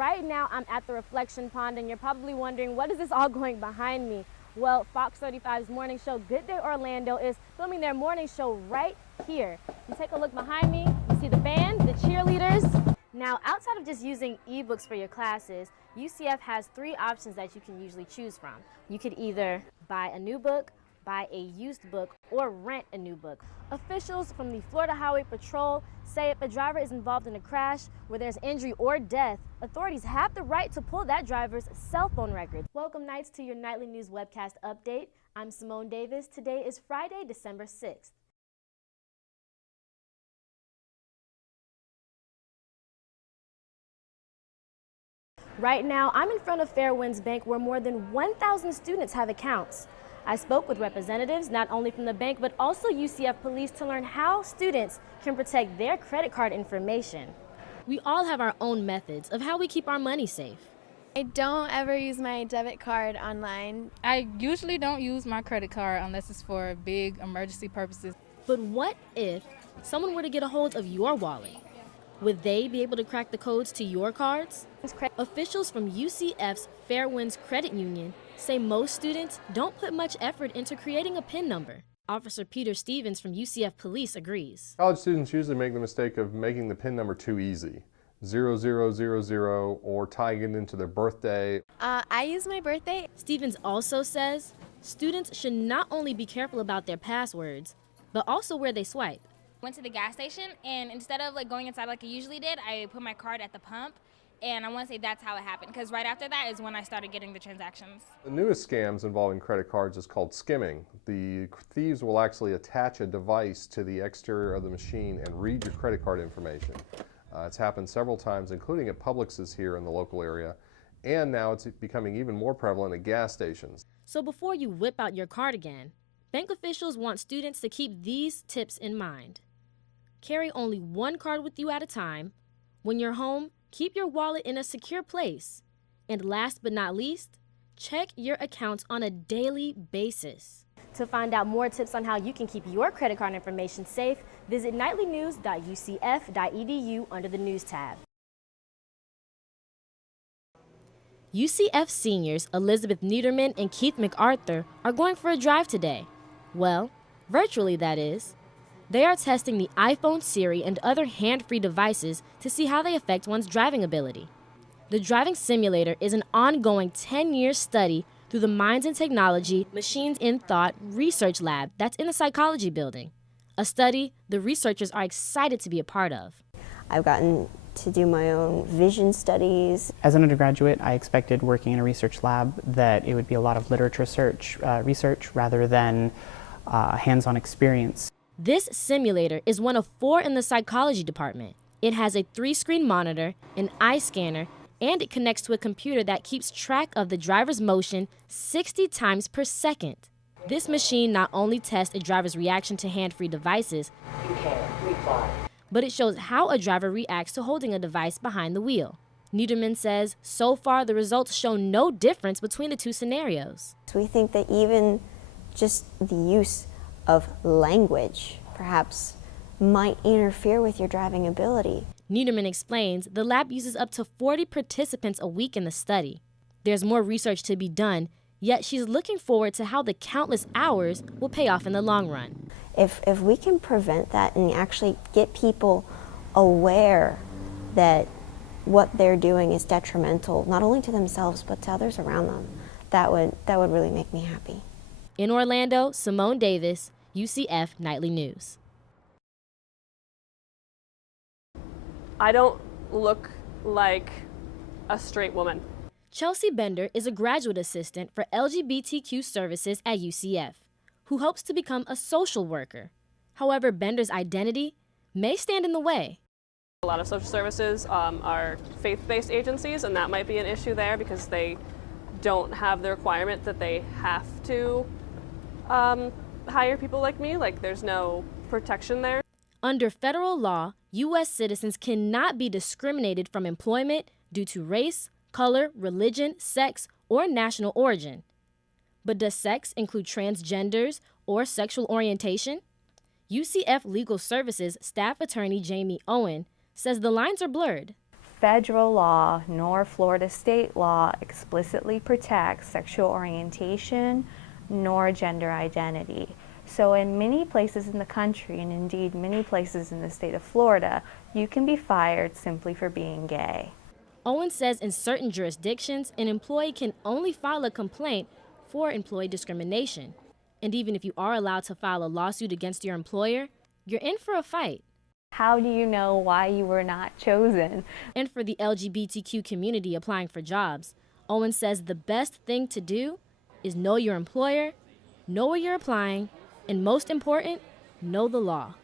Right now, I'm at the reflection pond, and you're probably wondering, what is this all going behind me? Well, Fox 35's morning show, Good Day Orlando, is filming their morning show right here. You take a look behind me, you see the band, the cheerleaders. Now, outside of just using ebooks for your classes, UCF has 3 options that you can usually choose from. You could either buy a new book, buy a used book, or rent a new book. Officials from the Florida Highway Patrol say if a driver is involved in a crash where there's injury or death, authorities have the right to pull that driver's cell phone records. Welcome, Knights, to your nightly news webcast update. I'm Symone Davis. Today is Friday, December 6th. Right now, I'm in front of Fairwinds Bank, where more than 1,000 students have accounts. I spoke with representatives not only from the bank but also UCF police to learn how students can protect their credit card information. We all have our own methods of how we keep our money safe. I don't ever use my debit card online. I usually don't use my credit card unless it's for big emergency purposes. But what if someone were to get a hold of your wallet? Would they be able to crack the codes to your cards? Officials from UCF's Fairwinds Credit Union say most students don't put much effort into creating a PIN number. Officer Peter Stevens from UCF Police agrees. College students usually make the mistake of making the PIN number too easy. 0000 or tying it into their birthday. I use my birthday. Stevens also says students should not only be careful about their passwords, but also where they swipe. Went to the gas station, and instead of going inside like I usually did, I put my card at the pump, and I want to say that's how it happened, because right after that is when I started getting the transactions. The newest scams involving credit cards is called skimming. The thieves will actually attach a device to the exterior of the machine and read your credit card information. It's happened several times, including at Publix's here in the local area, and now it's becoming even more prevalent at gas stations. So before you whip out your card again, bank officials want students to keep these tips in mind. Carry only one card with you at a time. When you're home, keep your wallet in a secure place. And last but not least, check your accounts on a daily basis. To find out more tips on how you can keep your credit card information safe, visit nightlynews.ucf.edu under the News tab. UCF seniors Elizabeth Niederman and Keith MacArthur are going for a drive today. Well, virtually that is. They are testing the iPhone, Siri, and other hand-free devices to see how they affect one's driving ability. The driving simulator is an ongoing 10-year study through the Minds in Technology, Machines in Thought research lab that's in the psychology building, a study the researchers are excited to be a part of. I've gotten to do my own vision studies. As an undergraduate, I expected working in a research lab that it would be a lot of literature research rather than hands-on experience. This simulator is one of 4 in the psychology department. It has a 3-screen monitor, an eye scanner, and it connects to a computer that keeps track of the driver's motion 60 times per second. This machine not only tests a driver's reaction to hand-free devices, but it shows how a driver reacts to holding a device behind the wheel. Niederman says so far the results show no difference between the 2 scenarios. So we think that even just the use of language perhaps might interfere with your driving ability. Niederman explains the lab uses up to 40 participants a week in the study. There's more research to be done, yet she's looking forward to how the countless hours will pay off in the long run. If we can prevent that and actually get people aware that what they're doing is detrimental, not only to themselves but to others around them, that would really make me happy. In Orlando, Symone Davis, UCF Nightly News. I don't look like a straight woman. Chelsea Bender is a graduate assistant for LGBTQ services at UCF, who hopes to become a social worker. However, Bender's identity may stand in the way. A lot of social services are faith-based agencies, and that might be an issue there because they don't have the requirement that they have to hire people like me. Like, there's no protection there. Under federal law, U.S. citizens cannot be discriminated from employment due to race, color, religion, sex, or national origin. But does sex include transgenders or sexual orientation? UCF Legal Services staff attorney Jamie Owen says the lines are blurred. federal law nor Florida state law explicitly protects sexual orientation nor gender identity. So in many places in the country, and indeed many places in the state of Florida, you can be fired simply for being gay. Owen says in certain jurisdictions, an employee can only file a complaint for employee discrimination. And even if you are allowed to file a lawsuit against your employer, you're in for a fight. How do you know why you were not chosen? And for the LGBTQ community applying for jobs, Owen says the best thing to do is know your employer, know where you're applying, and most important, know the law.